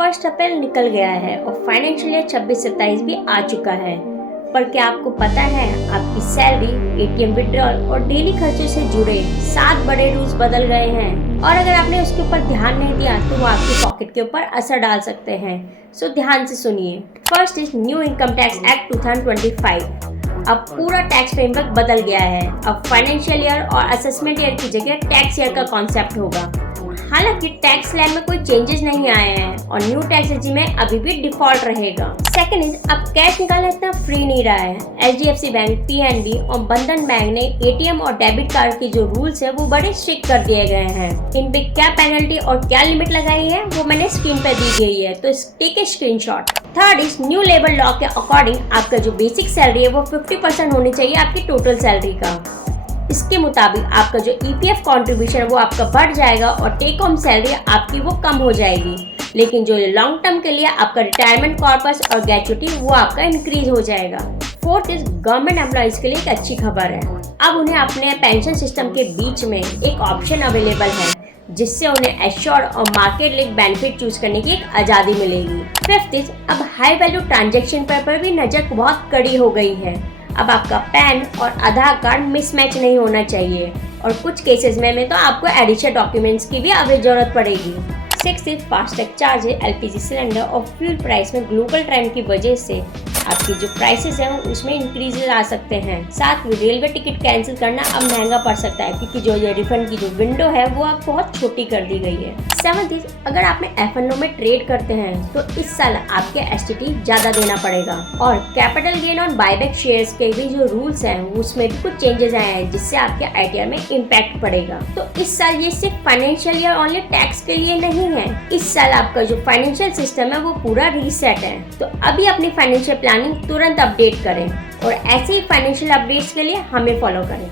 1 अप्रैल निकल गया है और फाइनेंशियल ईयर 26-27 भी आ चुका है। पर क्या आपको पता है आपकी सैलरी, एटीएम विड्रॉल और डेली खर्चों से जुड़े 7 बड़े रूल्स बदल गए हैं और अगर आपने उसके ऊपर ध्यान नहीं दिया तो वो आपके पॉकेट के ऊपर असर डाल सकते हैं। सो ध्यान से सुनिए। First is new income tax act 2025। अब पूरा टैक्स फ्रेमवर्क बदल गया है। अब फाइनेंशियल ईयर और असेसमेंट ईयर की जगह टैक्स ईयर का कॉन्सेप्ट होगा। हालांकि टैक्स स्लैब में कोई चेंजेस नहीं आए हैं और न्यू टैक्स रेजिम में अभी भी डिफॉल्ट रहेगा। सेकंड इज अब कैश निकालना इतना फ्री नहीं रहा है। एचडीएफसी बैंक, पीएनबी और बंधन बैंक ने एटीएम और डेबिट कार्ड के जो रूल्स है वो बड़े स्ट्रिक्ट कर दिए गए हैं। इन पे क्या पेनल्टी और क्या लिमिट लगाई है वो मैंने स्क्रीन पे दी गई है, तो take a screenshot. Third is new labour law के अकॉर्डिंग आपका जो बेसिक सैलरी है वो 50% होनी चाहिए आपकी टोटल सैलरी का। इसके मुताबिक आपका जो ईपीएफ कंट्रीब्यूशन वो आपका बढ़ जाएगा और टेक होम सैलरी आपकी वो कम हो जाएगी, लेकिन जो लॉन्ग टर्म के लिए आपका रिटायरमेंट कॉर्पस और ग्रेच्युटी वो आपका इंक्रीज हो जाएगा। फोर्थ इज गवर्नमेंट एम्प्लॉइज के लिए एक अच्छी खबर है। अब उन्हें अपने पेंशन सिस्टम के बीच में एक ऑप्शन अवेलेबल है जिससे उन्हें एश्योर्ड और मार्केट लिंक बेनिफिट चूज करने की एक आज़ादी मिलेगी। फिफ्थ इज अब हाई वैल्यू ट्रांजैक्शन पर भी नजर बहुत कड़ी हो गई है। अब आपका पैन और आधार कार्ड मिसमैच नहीं होना चाहिए और कुछ केसेस में तो आपको एडिशनल डॉक्यूमेंट्स की भी अब जरूरत पड़ेगी। Six is FASTag charge, LPG cylinder और फ्यूल प्राइस में ग्लोबल ट्रेंड की वजह से आपकी जो प्राइसेस हैं उसमें इंक्रीज आ सकते हैं। साथ में रेलवे टिकट कैंसिल करना अब महंगा पड़ सकता है क्योंकि जो ये रिफंड की जो विंडो है वो अब बहुत छोटी कर दी गई है। सेवंथ इज अगर आप एफएनओ में ट्रेड करते हैं तो इस साल आपके एसटीटी ज्यादा देना पड़ेगा और capital gain on buyback shares के भी जो रूल्स हैं उसमें भी कुछ चेंजेस आए हैं जिससे आपके आईटीआर में इम्पैक्ट पड़ेगा। तो इस साल ये सिर्फ फाइनेंशियल ईयर ओनली टैक्स के लिए नहीं है, इस साल आपका जो फाइनेंशियल सिस्टम है वो पूरा रीसेट है। तो अभी अपनी फाइनेंशियल प्लानिंग तुरंत अपडेट करें और ऐसे ही फाइनेंशियल अपडेट्स के लिए हमें फॉलो करें।